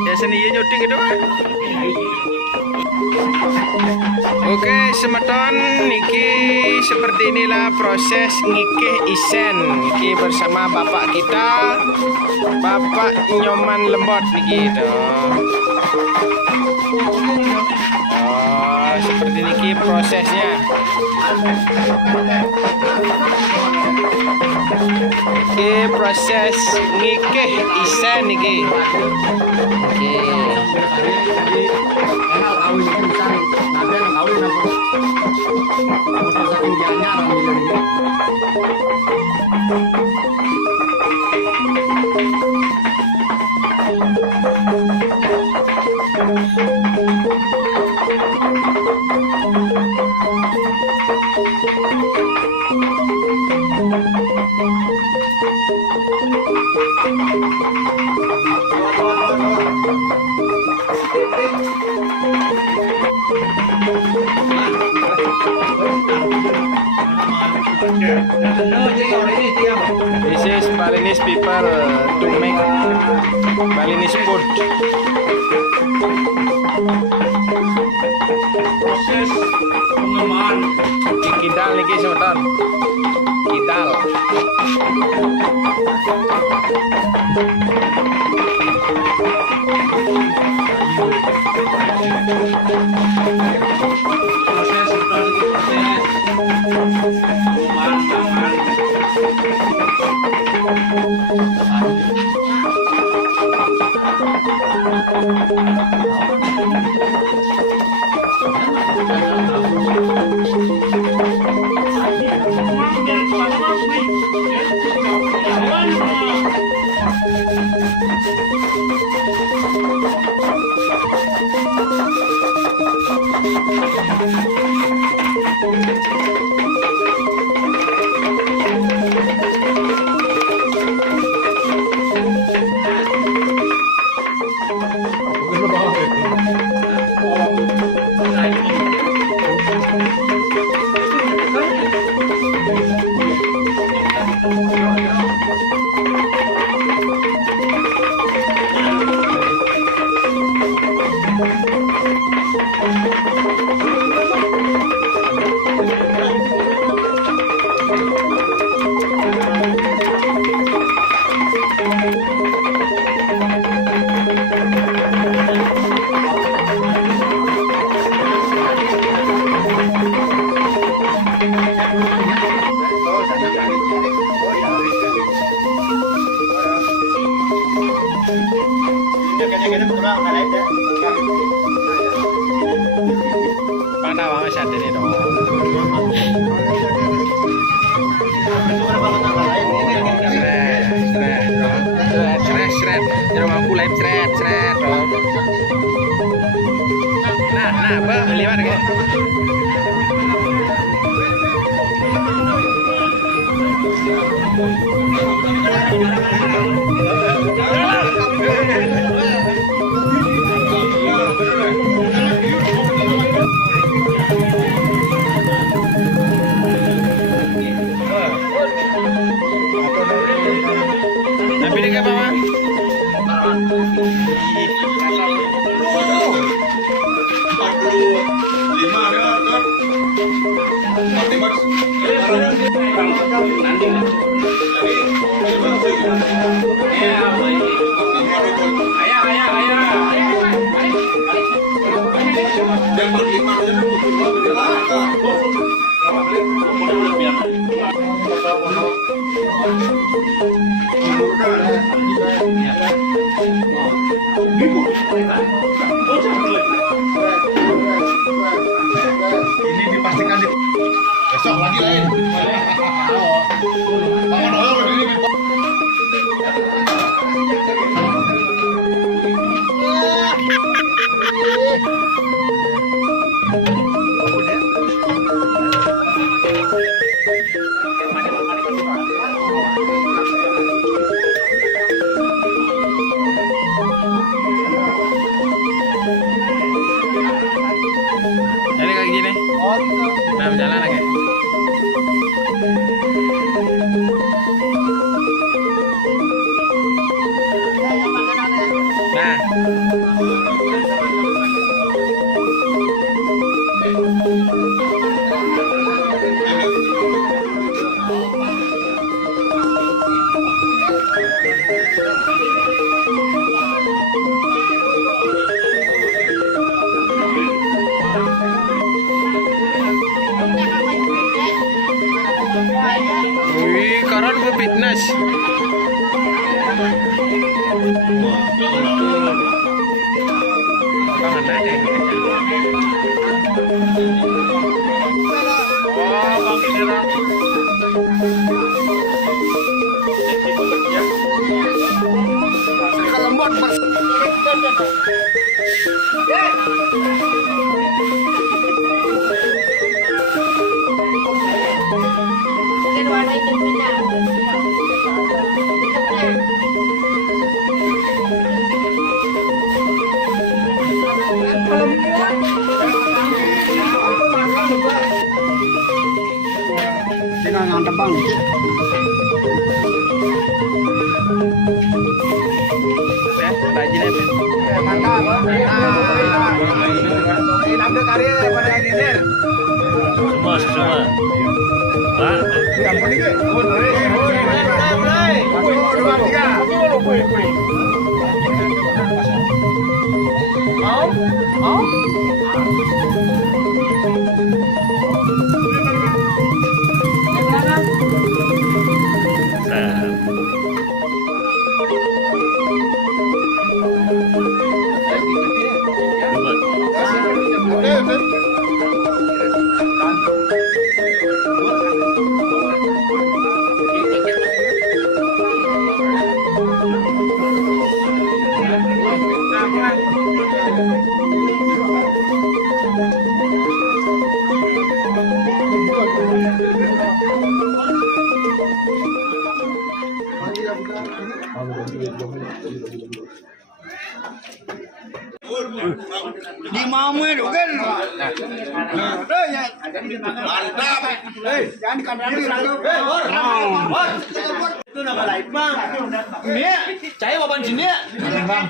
Ya seni nyuting itu. Oke, semeton niki seperti inilah proses ngikih isen niki bersama bapak kita, Bapak Nyoman Lembot niki itu. Oh, seperti niki prosesnya. Niki proses ngikih isen niki. Oke. This is Balinese people to make Balinese food. Proses pengembangan Kidal niki semeton. Kidal. proses pengembangan Mana bang saat ini dong? Shred, jangan mampu live shred dong. Nah, bang, lewat kayak. Tapi dia apa? Ini dipastikan besok lagi lain. Tangan Lembut Mungkin warna itu benar. Tinggal ngantep bang. Ya, rajin ya. Mantap. Ambil kari pada ini. Semua. Pak, Di mamu itu kan. Mantap. Jangan kamera selalu. Itu nama lain bang. Ini, saya waban sini. Bang,